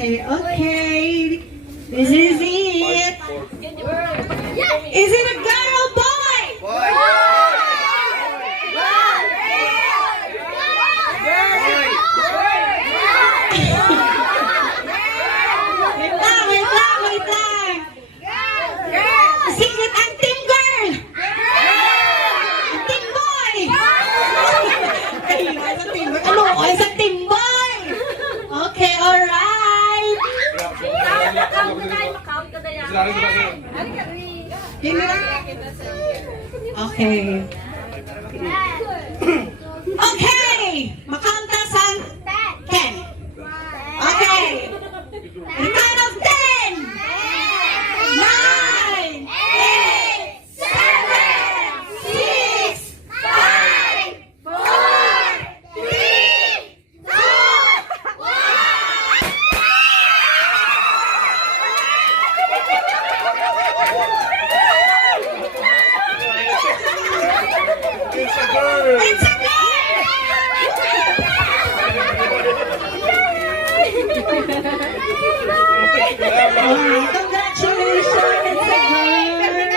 Okay. This is it. Is it a girl or boy? Wait lang, wait lang, wait lang. Secret ang team girl. Ang team boy. Ay, isang team boy. Ano? O, isang team boy. Okay, alright. Okay. Okay. Makanta sa 10. Okay. In count of 10. 9, 8, 7, 6, 5, 4, 3, 2, 1. It's a girl! It's a girl! Alright, congratulations!